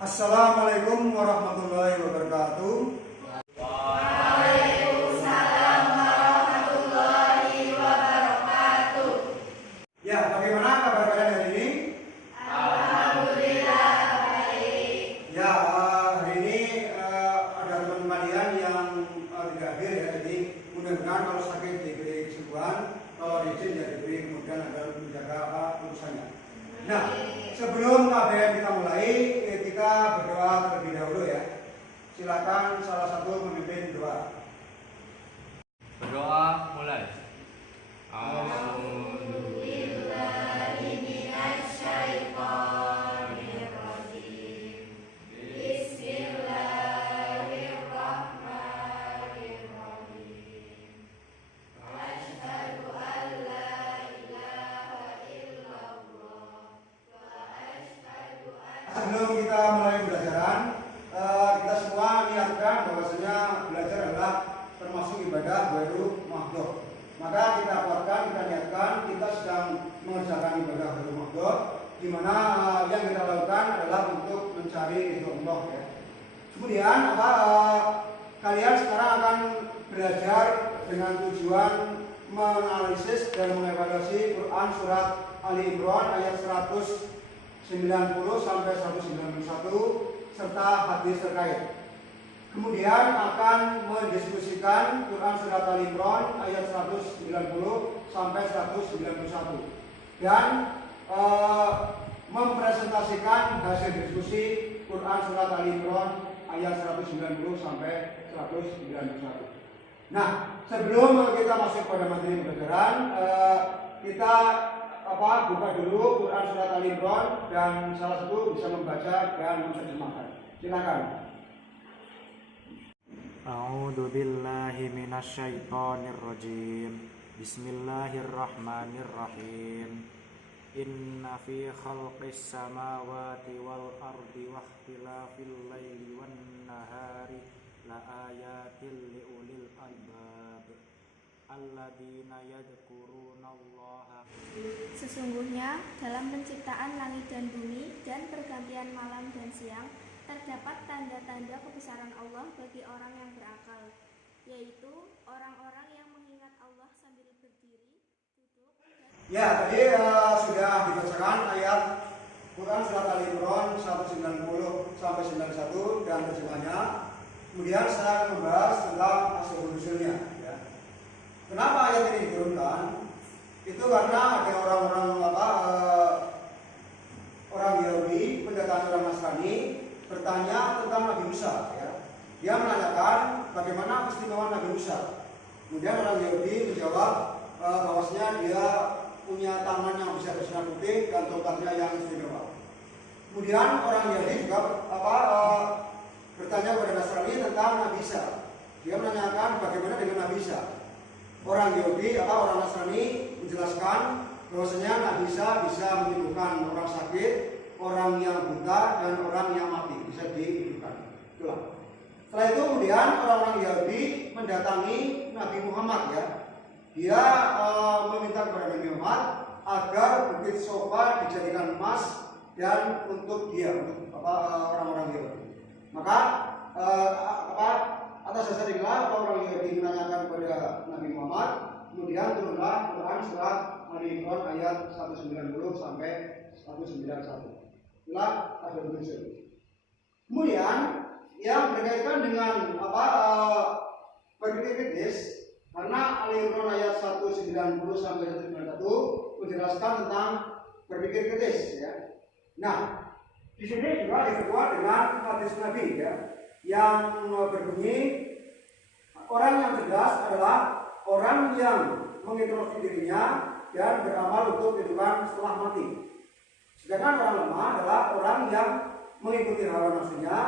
Assalamualaikum warahmatullahi wabarakatuh. Waalaikumsalam warahmatullahi wabarakatuh. Ya, bagaimana kabar kalian hari ini? Alhamdulillah baik. Ya, hari ini ada teman kalian yang tidak hadir ya. Jadi mudah-mudahan kalau sakit diberi kesembuhan, kalau izin ya diberi kemudian agar menjaga urusannya. Nah, sebelum KBM kita mulai, kita berdoa terlebih dahulu ya. Silakan salah satu memimpin doa. Berdoa mulai. Sebelum kita mulai pembelajaran, kita semua niatkan bahwasanya belajar adalah termasuk ibadah baru mahdhah. Maka kita kuatkan, kita niatkan kita sedang mengerjakan ibadah baru mahdhah, di mana yang kita lakukan adalah untuk mencari ridho Allah ya. Kemudian kalian sekarang akan belajar dengan tujuan menganalisis dan mengevaluasi Quran surat Ali Imran ayat 190 sampai 191 serta hadis terkait. Kemudian akan mendiskusikan Quran surat Ali Imran ayat 190 sampai 191 dan mempresentasikan hasil diskusi Quran surat Ali Imran ayat 190 sampai 191. Nah, sebelum kita masuk pada materi pembelajaran, kita buka dulu Quran surat Ali Imran dan salah satu bisa membaca dan menerjemahkan. Silakan. A'udzu billahi minasyaitonir rajim. Bismillahirrahmanirrahim. Inna fi khalqis samawati wal ardi wa ikhtilafil laili wan nahari la ayatil liulil albab alladzina yadhkurunallaha. Sesungguhnya dalam penciptaan langit dan bumi dan pergantian malam dan siang terdapat tanda-tanda kebesaran Allah bagi orang yang berakal, yaitu orang-orang yang mengingat Allah sambil berdiri, duduk, dan... Ya, tadi sudah dibacakan ayat Quran surat Ali Imran 190 sampai 91 dan terjemahnya. Kemudian saya akan membahas tentang asal-usulnya ya. Kenapa ayat ini diturunkan? Itu karena ada orang Yahudi, pendatang orang Nasrani bertanya tentang Nabi Musa ya. Dia menanyakan bagaimana keistimewaan Nabi Musa. Kemudian orang Yahudi menjawab bahwasanya dia punya tangan yang bisa bersinar putih dan tongkatnya yang istimewa. Kemudian orang Yahudi juga bertanya kepada Nasrani tentang Nabi Isa. Dia menanyakan bagaimana dengan Nabi Isa. Orang Yahudi orang Nasrani menjelaskan bahwasanya Nabi Isa bisa menyembuhkan orang sakit, orang yang buta dan orang yang mati bisa dihidupkan. Itulah. Setelah itu kemudian orang-orang Yahudi mendatangi Nabi Muhammad ya. Dia meminta kepada Nabi Muhammad agar bukit Sofa dijadikan emas dan untuk dia, untuk orang-orang Yahudi. Maka atas dasar inilah orang Yahudi menanyakan kepada Nabi Muhammad. Kemudian turunlah Quran surat Ali Imran ayat 190 sampai 191. Itulah asal usul. Kemudian yang berkaitan dengan berpikir kritis, karena Ali Imran ayat 190 sampai 191 menjelaskan tentang berpikir kritis ya. Nah, di sini juga diperkuat dengan hadis Nabi ya, yang berbunyi orang yang cerdas adalah orang yang mengintrospeksi dirinya dan beramal untuk kehidupan setelah mati. Sedangkan orang lemah adalah orang yang mengikuti hawa nafsunya,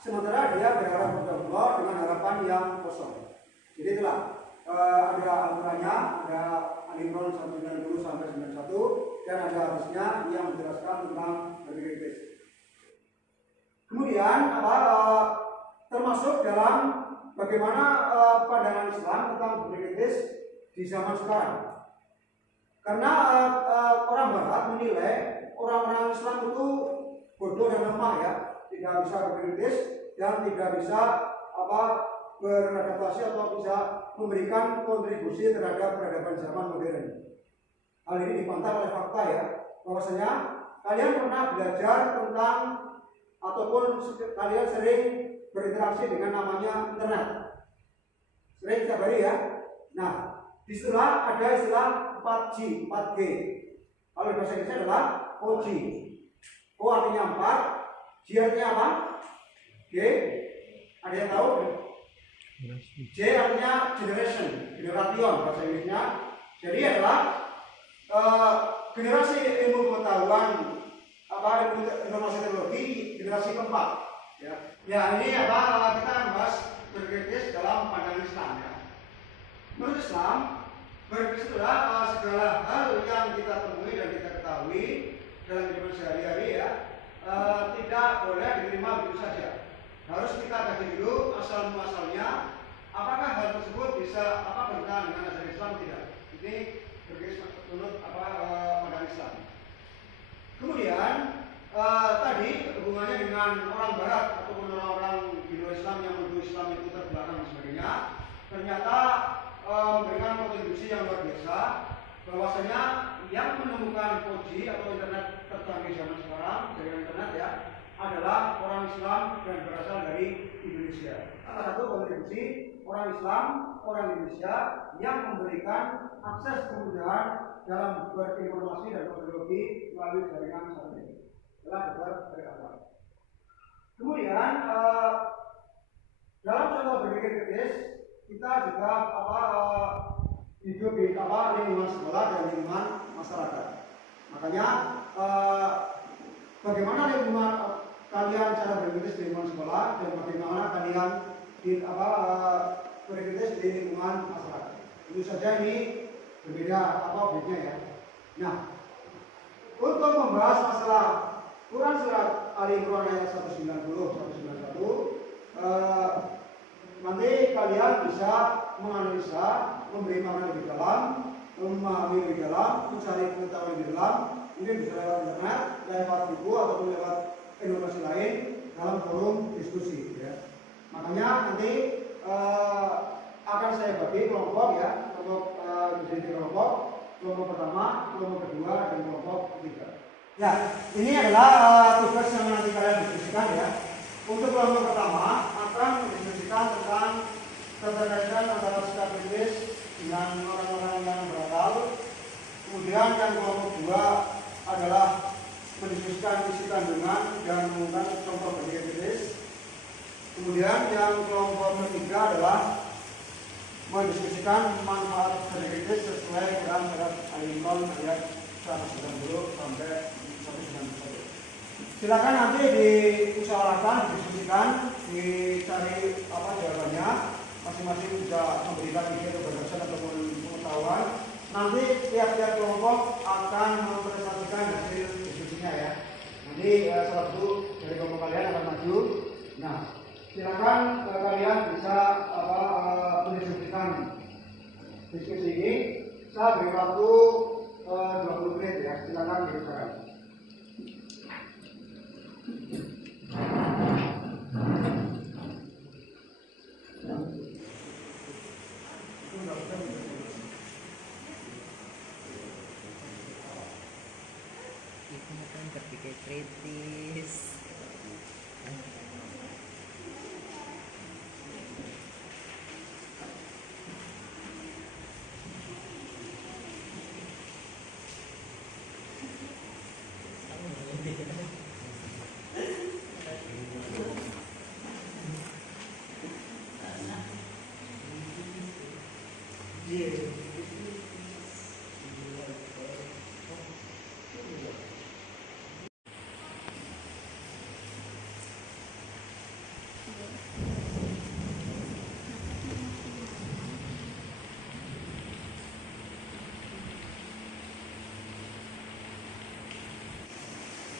sementara dia berharap kepada Allah dengan harapan yang kosong. Jadi itulah ada aturannya, ada Ali Imran 190 sampai 91 dan ada hadisnya yang menjelaskan tentang berpikir kritis. Kemudian termasuk dalam bagaimana pandangan Islam tentang berpikir kritis di zaman sekarang. Karena orang Barat menilai orang-orang Islam itu bodoh dan lemah ya, tidak bisa berkritis dan tidak bisa beradaptasi atau bisa memberikan kontribusi terhadap peradaban zaman modern. Hal ini dibantah oleh fakta ya, bahwasanya kalian pernah belajar tentang ataupun kalian sering berinteraksi dengan namanya internet. Sering setiap hari ya. Nah, di istilah ada istilah 4G, 4G. Kalau bahasa Inggrisnya adalah 4G. O artinya 4, G artinya apa? G. Ada yang tahu? J artinya generation, generation bahasa Inggrisnya. Jadi adalah generasi ilmu pengetahuan, ilmu informasi teknologi, generasi keempat. Ya ini kita akan bahas berkritis dalam pandangan Islam ya. Menurut Islam, berkritis adalah segala hal yang kita temui dan kita ketahui dalam kehidupan sehari-hari ya, tidak boleh diterima begitu saja. Harus kita kaji dulu asal muasalnya, apakah hal tersebut bisa bertentangan dengan ajaran Islam tidak. Ini berkritis menurut pandangan Islam. Kemudian tadi hubungannya dengan orang Barat ataupun orang-orang di luar Islam yang menuduh Islam itu terbelakang dan sebagainya, ternyata memberikan kontribusi yang luar biasa, bahwasanya yang menemukan 4G atau internet tercanggih zaman sekarang, jaringan internet ya, adalah orang Islam dan berasal dari Indonesia. Salah satu kontribusi orang Islam, orang Indonesia yang memberikan akses kemudahan dalam berinformasi dan teknologi melalui jaringan satelit. Kemudian dalam contoh berpikir kritis, kita juga hidup di lingkungan sekolah dan lingkungan masyarakat. Makanya bagaimana lingkungan kalian cara berkritis di lingkungan sekolah dan bagaimana kalian berkritis di lingkungan masyarakat. Tentu saja ini berbeda objeknya ya. Nah, untuk membahas masalah Quran surat Ali Imran ayat 190-191, nanti kalian bisa menganalisa, memberi makna lebih dalam, memahami lebih dalam, mencari pengetahuan lebih dalam, mungkin bisa lewat internet, lewat buku ataupun lewat informasi lain dalam forum diskusi. Ya. Makanya nanti akan saya bagi kelompok ya, menjadi kelompok pertama, kelompok kedua, dan kelompok ketiga. Ya, ini adalah tugas yang nanti kalian diskusikan ya. Untuk kelompok pertama akan mendiskusikan tentang keterkaitan antara sikap kritis dengan orang-orang yang berakal. Kemudian yang kelompok kedua adalah mendiskusikan isi kandungan dan menggunakan contoh berpikir kritis. Kemudian yang kelompok ketiga adalah mendiskusikan manfaat berpikir kritis sesuai dengan surat Al-Imran ayat 190 sampai 191. Silakan nanti diusahakan, didiskusikan, dicari jawabannya. Masing-masing bisa memberikan ide atau gagasan ataupun pengetahuan. Nanti tiap-tiap kelompok akan mempresentasikan hasil diskusinya ya. Nanti salah satu dari kelompok kalian akan maju. Nah, silakan kalian bisa mendiskusikan diskusi ini. Saya beri waktu 20 menit ya. Silakan diusahakan. Itu kan berpikir kritis.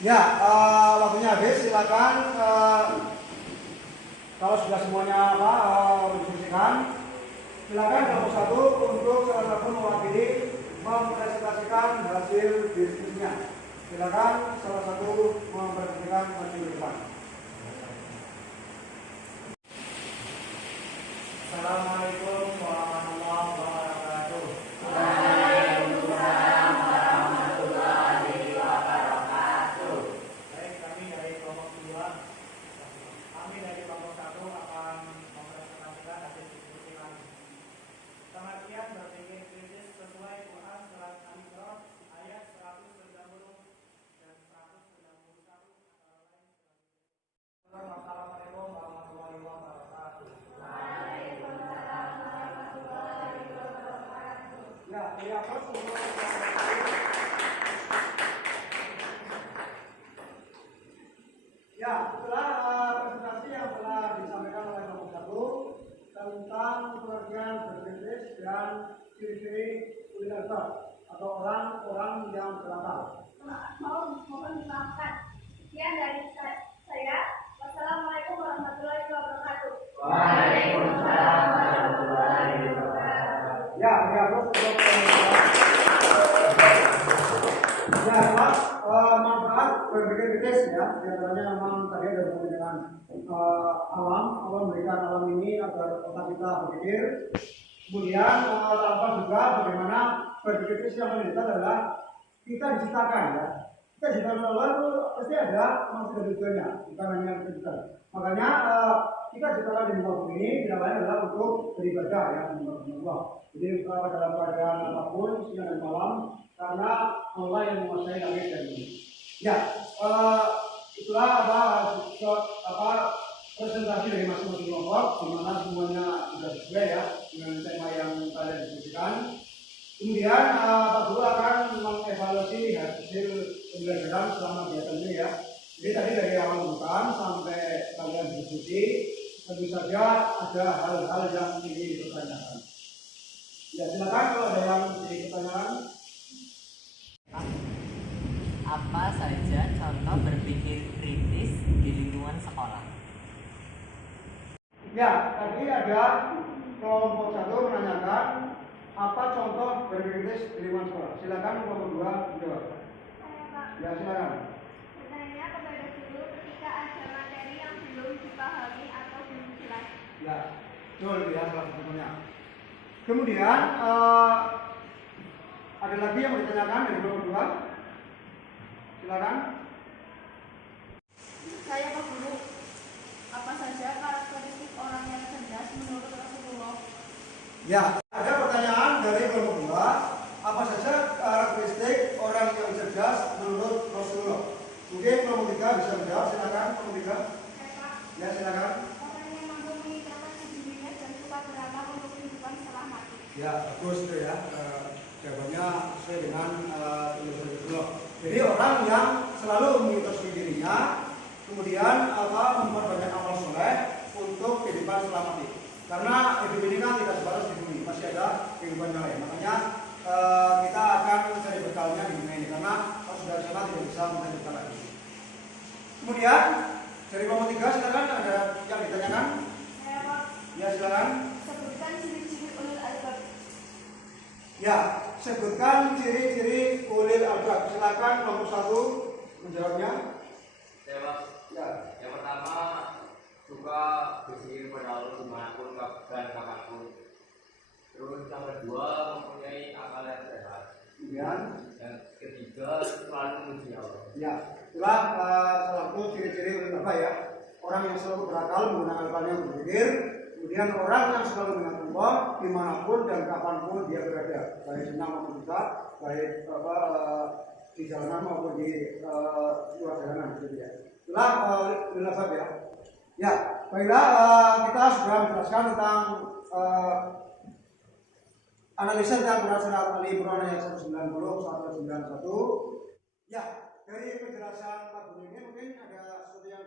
Ya, waktunya habis. Silakan kalau sudah semuanya mendiskusikan, silakan kelompok satu untuk salah satu mewakili mempresentasikan hasil diskusinya. Silakan salah satu mempresentasikan hasil depan. Tuhan, kami dari kelompok 1 akan mempresentasikan hasil diskusi kami. Pengertian berpikir kritis sesuai Quran surat Al-Imran ayat 190 dan 191 antara lain. Assalamualaikum warahmatullahi wabarakatuh. Ya, ya, setelah presentasi yang telah disampaikan oleh kelompok 1 tentang pengertian berkritis dan ciri-ciri ulil albab atau orang-orang yang berakal. Mohon dimaafkan. Sekian dari saya. Wassalamualaikum warahmatullahi wabarakatuh. Waalaikumsalam warahmatullahi wabarakatuh. Ya, kelas manfaat berpikir kritis ya, diantaranya memang tadi ada hubungan dengan alam. Allah memberikan alam ini agar otak kita berpikir. Kemudian tanpa juga bagaimana berpikir kritis yang paling dekat adalah kita diciptakan ya. Kita diciptakan Allah itu pasti ada maksud dan tujuannya, bukan hanya kita. Makanya kita diciptakan di muka bumi ini tidak lain adalah untuk beribadah ya, menyembah Allah. Jadi dalam keadaan apapun siang dan malam karena Allah yang menguasai langit dan bumi. Ya, itulah presentasi dari masing-masing kelompok, di mana semuanya sudah sesuai ya dengan tema yang kalian diskusikan. Kemudian Pak Guru akan mengevaluasi hasil pembelajaran selama kegiatan ini ya. Jadi tadi dari awal pembukaan sampai kalian diskusi, tentu saja ada hal-hal yang ingin dipertanyakan. Ya silakan kalau ada yang ingin pertanyaan. Apa saja contoh berpikir kritis di lingkungan sekolah? Ya, tadi ada kelompok 1 menanyakan apa contoh berpikir kritis di lingkungan sekolah. Silakan kelompok 2 menjawab. Saya, Pak. Ya silakan. Bertanya kepada guru ketika ada materi yang belum dipahami atau belum jelas. Ya, betul ya salah satunya. Kemudian ada lagi yang mau ditanyakan dari kelompok 2. Silakan. Saya Pak Guru, apa saja karakteristik orang yang cerdas menurut Rasulullah? Ya, ada pertanyaan dari kelompok 2. Apa saja karakteristik orang yang cerdas menurut Rasulullah? Mungkin kelompok 3 bisa menjawab. Silakan kelompok 3. Saya, Pak. Ya, silakan. Orang yang mampu mengikrarkan dirinya dan suka beramal untuk kehidupan setelah mati. Ya, bagus itu ya. Jawabannya sesuai dengan tuntunan Rasulullah. Jadi orang yang selalu mengintrospeksi dirinya, kemudian memperbanyak amal soleh untuk kehidupan setelah mati. Karena hidup ini kan tidak sebatas di bumi, masih ada kehidupan yang lain. Makanya kita akan mencari bekalnya di dunia ini, karena kalau sudah sana tidak bisa mencari bekal lagi. Kemudian dari kelompok 3 silakan ada yang ditanyakan. Saya, Pak. Ya silakan. Sebutkan ciri-ciri ulul albab. Ya, sebutkan ciri-ciri ulil albab. Silakan kelompok 1 menjawabnya. Saya, Ya. yang pertama suka berpikir pada Allah dimanapun dan kapanpun. Terus yang kedua mempunyai akal yang sehat. Kemudian Yang ketiga selalu memuji Allah. ya, itulah salah satu ciri-ciri ulil albab ya. Orang yang selalu berakal menggunakan akalnya untuk berpikir. Kemudian orang yang selalu mengingat Allah dimanapun dan kapanpun dia berada, baik senang maupun susah, baik di jalanan maupun di luar jalanan gitu ya. Itulah ulil albab ya. Ya, baiklah kita sudah menjelaskan tentang analisa tentang Quran surat Al-Imran ayat 190-191. Ya, dari penjelasan Pak Guru ini mungkin ada sesuatu yang